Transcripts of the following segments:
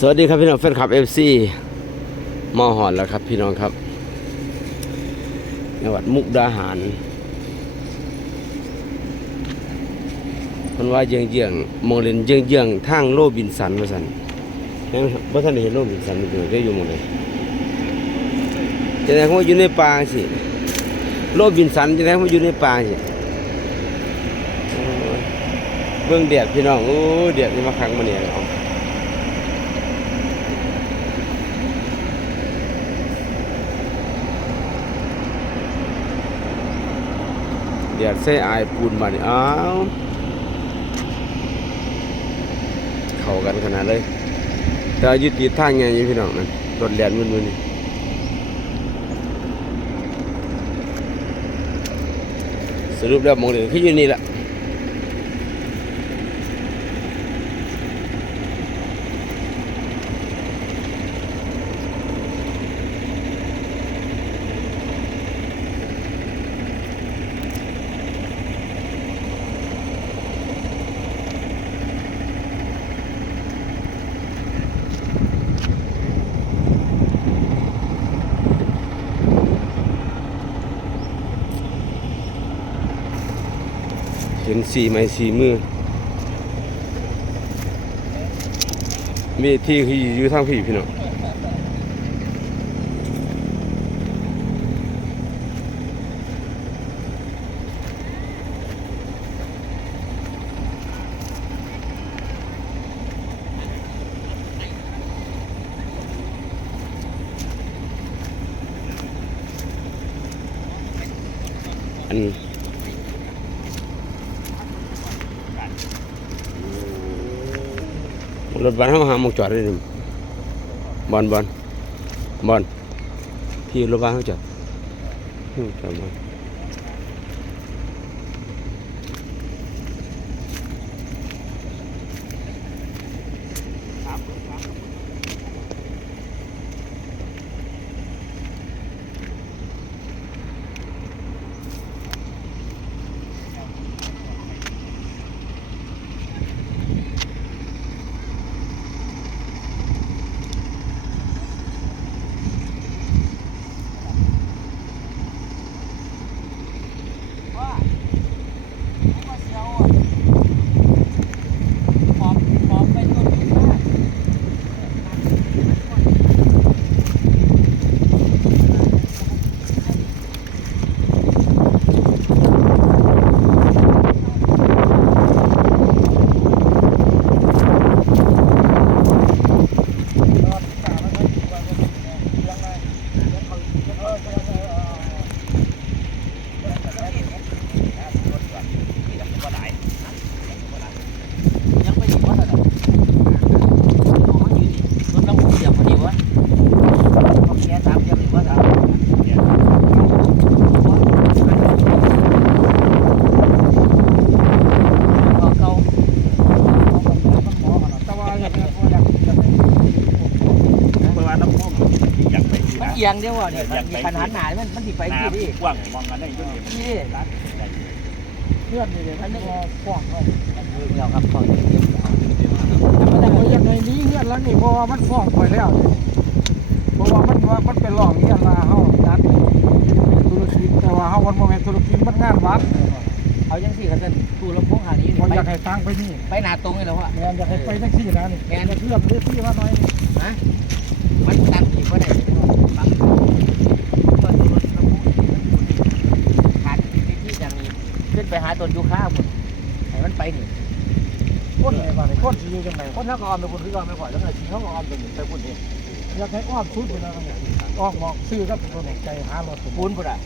สวัสดีครับพี่น้องแฟนคลับเอฟซีมอหอนแล้วครับ พี่น้องครับจังหวัดมุกดาหารมันว่าเยืองเยืองมองเลนเยืองเยืองทางโลบินสันมาสันยังบ่ทันเห็นโลบินสันมันอยู่ได้อยู่มองไหนจะไหนเขาอยู่ในป่าสิโลบินสันจะไหนเขาอยู่ในป่าสิเบื้องเดียดพี่น้องโอ้เดียดนี่มาครั้งมาเนี่ยเอา เดี๋ยวใส่อายปูนมานี่อ้าวเข้ากันขนาดเลยแต่ยึดติดทางไงอยู่พี่น้องนั่นรถแล่นมึนๆนี่สรุปแล้วมองเดียวคืออยู่นี่แหละ เห็นสีไม้สีมือมีที่คืออยู่ทางพี่พี่น้องอัน รถบัสเขาหามองจอดได้ดิบอลบอลบอลที่รถบัสเขาจอดจอดบอลอยากไปที่ มัน นะ เอียงเดียวว่าเนี่ยมันมีปัญหาหนามันมันสิไปที่นี่กว้างมองกันได้ยุ่งนี่เพื่อนนี่เลยมันก็กว้างเนาะเราครับขอแต่ว่าอย่างในนี้เงื่อนแล้วนี่เพราะว่ามันฟ้องไปแล้วนี่เพราะว่ามันว่ามันเป็นหลอกเงื่อนลาเฮาจัดธุรกิจแต่ว่าเฮาวันโมเมนธุรกิจมันงานวัดเอาจังสี่กันตูลำโพงหานี้มันไปอยากให้ตั้งไปนี่ไปหนาตรงเลยแล้วว่าแมนอยากให้ไปจังซี่นะนี่แมนเพื่อนเพื่อนที่ว่าน้อยนะ มันตัดอีกว่าได้บางก็ตูลำโพงขาดที่ที่อย่างนี้ขึ้นไปหาต้นยูคาหมดให้มันไปนี่คนในบ้านคนสิอยู่จังไดคนเขาก็ออมไปคนที่ก็ไม่ขอแล้วไงทีเขาออมไปหนึ่งไปพุ่นนี่อยากให้อ้อมสุดไปแล้วเนี่ยอ้อมอกซื้อกับคนใจหารถปูนพุ่นอะ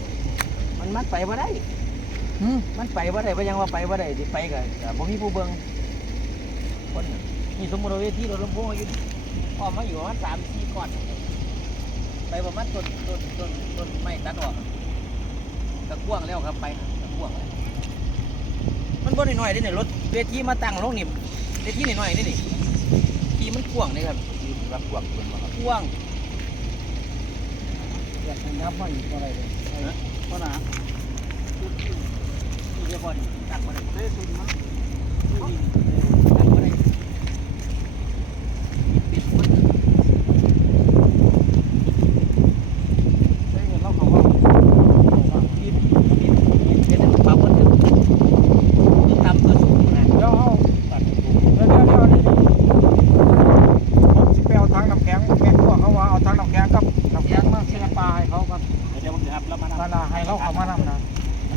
มันมันไปว่าได้หืมมันไปว่าได้ว่ายังว่าไปว่าได้สิไปกับบ่มีผู้เบิ่งคนน่ะนี่สมมติว่าเวทีรถลำโพงอยู่ นี่ออกมาอยู่ประมาณสามสี่ก้อน ไปประมาณต้นต้นต้นต้นไม้ตัดออกตะกว้างแล้วครับไปน่ะตะกว้างแล้วมันบ่น้อยๆเด้เนี่ยรถเวทีมาตั้งลงนี่เวทีน้อยๆนี่นี่ทีมันกว้างนี่ครับรับกว้างคนมากว้างอยากให้นับมาอีกอะไรเลยเพราะนะนี่เรียกว่านี่ตั้งบ่ได้เด้สุดมั้งตั้งบ่ได้ปิดมัน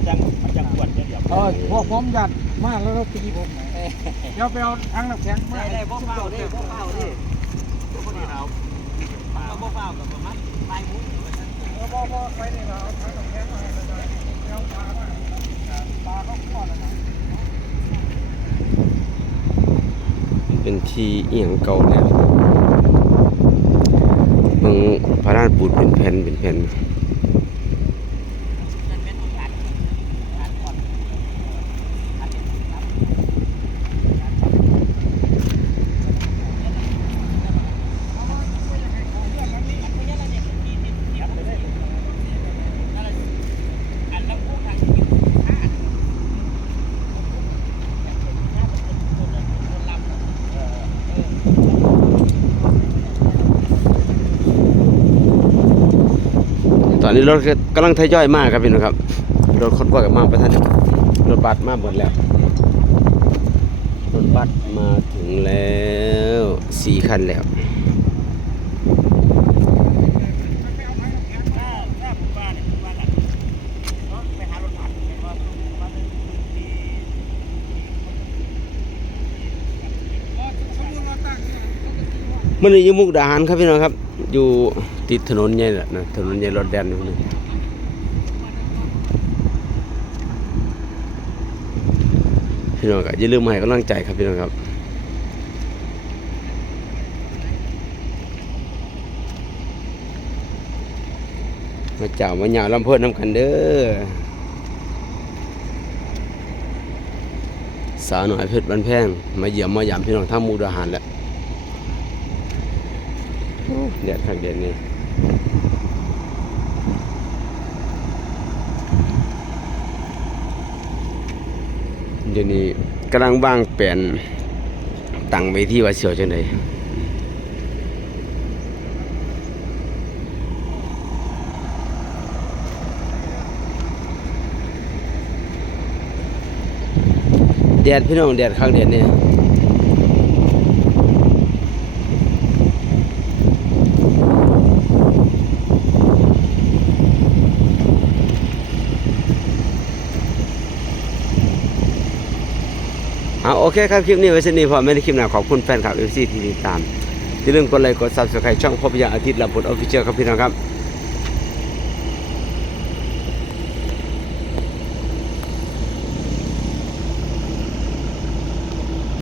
ยังมันยังปวดเดี๋ยวเดี๋ยวเออพวกผมหยัดมากแล้วรถตีผมเดี๋ยวไปเอาทั้งน้ำแข็งมาได้ได้พวกเป้าดิพวกเป้าดิพวกนี้เราพวกเป้ากับมันไาณปลายมุ้งไปนเราทั้งน้ำแข็งมาเอาเอาตาเราเป็นที่เอียงเก่าแล้วมึงพระราชบูดเป็นแผ่นเป็นแผ่น นี้รถกำลังทยอยมากครับพี่น้องครับรถคอนวอยกับมาประทันรถบัสมาหมดแล้วรถบัสมาถึงแล้วสี่คันแล้วมันอยู่มุกดาหารครับพี่น้องครับ อยู่ ติดถนนใหญ่แหละนะถนนใหญ่รถแดนอยู่นี่พี่น้องก็อย่าลืมให้กำลังใจครับพี่น้องครับมาเจ้ามาหยาลำเพิ่นน้ำกันเด้อสาวหน่อยเพชรบันแพงมาเยี่ยมมาหยามพี่น้องทั้งมุกดาหารแหละแดดข้างเด่นนี่ เดี๋ยวนี้กำลังวางแผนตั้งไว้ที่ว่าเสียวจังไดแดดพี่น้องแดดข้างเด่นนี่เอา เคครับคลิปนี้ไว้สนี้พอไม่ได้คลิปหน้าขอบคุณแฟนคลับเอฟซีที่ติดตามอย่าลืมกดไลค์กดซับสไครต์ช่องพบยาอาทิตย์ละบทออฟฟิเชียลครับพี่น้องครับ